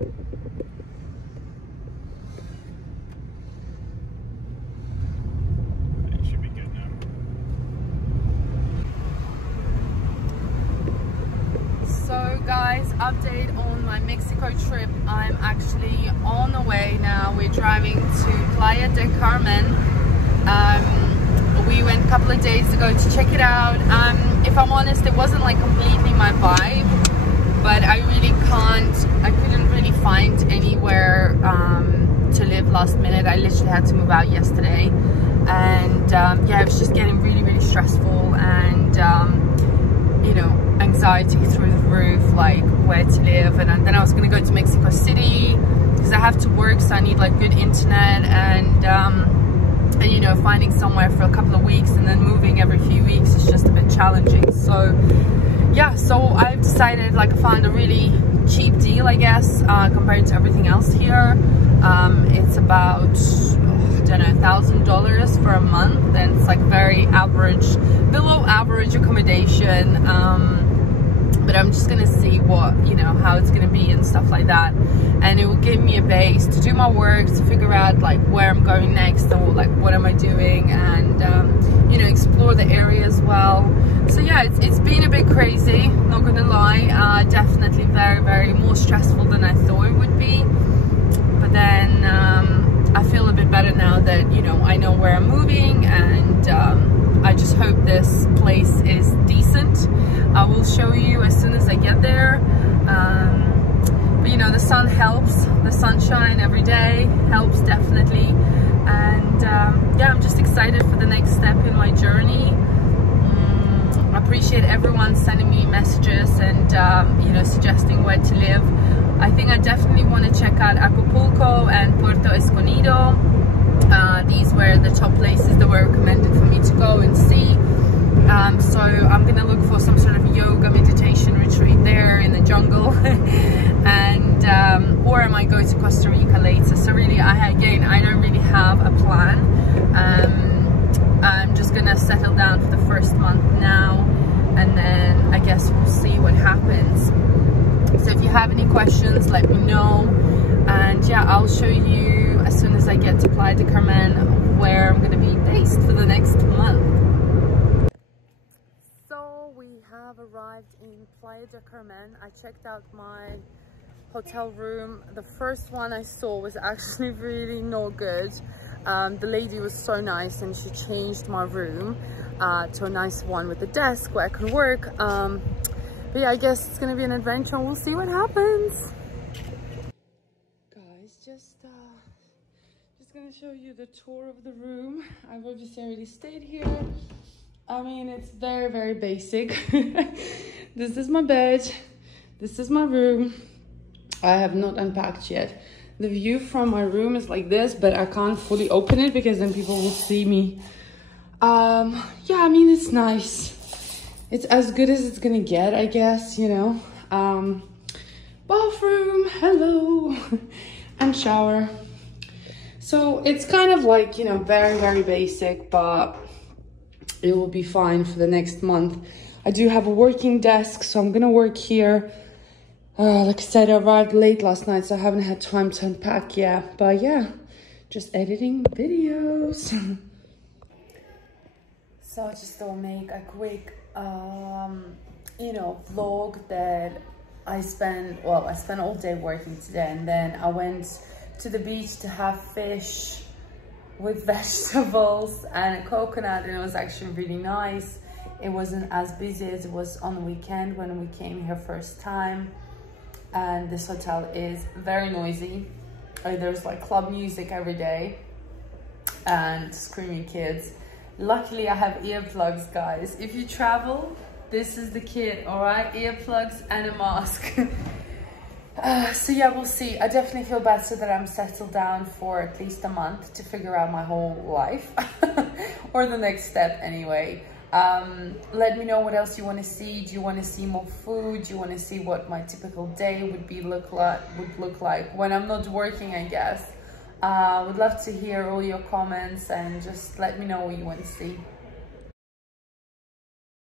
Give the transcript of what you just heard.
So guys, update on my Mexico trip. I'm actually on the way now. We're driving to Playa del Carmen. We went a couple of days ago to check it out. If I'm honest, it wasn't like completely my vibe, but I couldn't really find anywhere to live last minute. I literally had to move out yesterday, and yeah, it was just getting really stressful, and you know, anxiety through the roof, like where to live. And then I was going to go to Mexico City because I have to work, so I need like good internet, and you know, finding somewhere for a couple of weeks and then moving every few weeks is just a bit challenging. So yeah, so I've decided, like, I found a really cheap deal, I guess, compared to everything else here. It's about, I don't know, $1,000 for a month, and it's like very average, below average accommodation. But I'm just gonna see what, you know, how it's gonna be and stuff like that, and it will give me a base to do my work, to figure out like where I'm going next, or like what am I doing, and you know, explore the area as well. So yeah, it's been a bit crazy, not gonna lie. Definitely very more stressful than I thought it would be, but then I feel a bit better now that, you know, I know where I'm moving, and I just hope this place is decent. I will show you as soon as I get there. But you know, the sun helps, the sunshine every day helps definitely, and yeah, I'm just excited for the next step in my journey. I appreciate everyone sending me messages and you know, suggesting where to live. I think I definitely want to check out Acapulco and Puerto Escondido. These were the top places that were recommended for me to go and see. So I'm gonna look for some sort of yoga meditation retreat there in the jungle, and or I might go to Costa Rica later. So really, I don't really have a plan. I'm just gonna settle down for the first month now, and then I guess we'll see what happens. So if you have any questions, let me know, and yeah, I'll show you as soon as I get to Playa del Carmen where I'm gonna be based for the next month. We have arrived in Playa del Carmen. I checked out my hotel room. The first one I saw was actually really not good. The lady was so nice, and she changed my room to a nice one with a desk where I can work. But yeah, I guess it's gonna be an adventure. We'll see what happens. Guys, just gonna show you the tour of the room. I've obviously already stayed here. I mean, it's very basic. This is my bed. This is my room. I have not unpacked yet. The view from my room is like this, but I can't fully open it because then people will see me. Yeah, I mean, it's nice. It's as good as it's gonna get, I guess, you know. Bathroom, hello, and shower. So it's kind of like, you know, very basic, but it will be fine for the next month. I do have a working desk, so I'm gonna work here. Like I said, I arrived late last night, so I haven't had time to unpack yet. But yeah, just editing videos. So I just thought I'll make a quick, you know, vlog that I spent all day working today, and then I went to the beach to have fish with vegetables and a coconut, and it was actually really nice. It wasn't as busy as it was on the weekend when we came here first time. And this hotel is very noisy. There's like club music every day and screaming kids. Luckily I have earplugs, guys. If you travel, this is the kit, all right? Earplugs and a mask. So yeah, we'll see. I definitely feel better that I'm settled down for at least a month to figure out my whole life or the next step anyway. Let me know what else you want to see. Do you want to see more food? Do you want to see what my typical day would look like when I'm not working, I guess. Would love to hear all your comments, and just let me know what you want to see.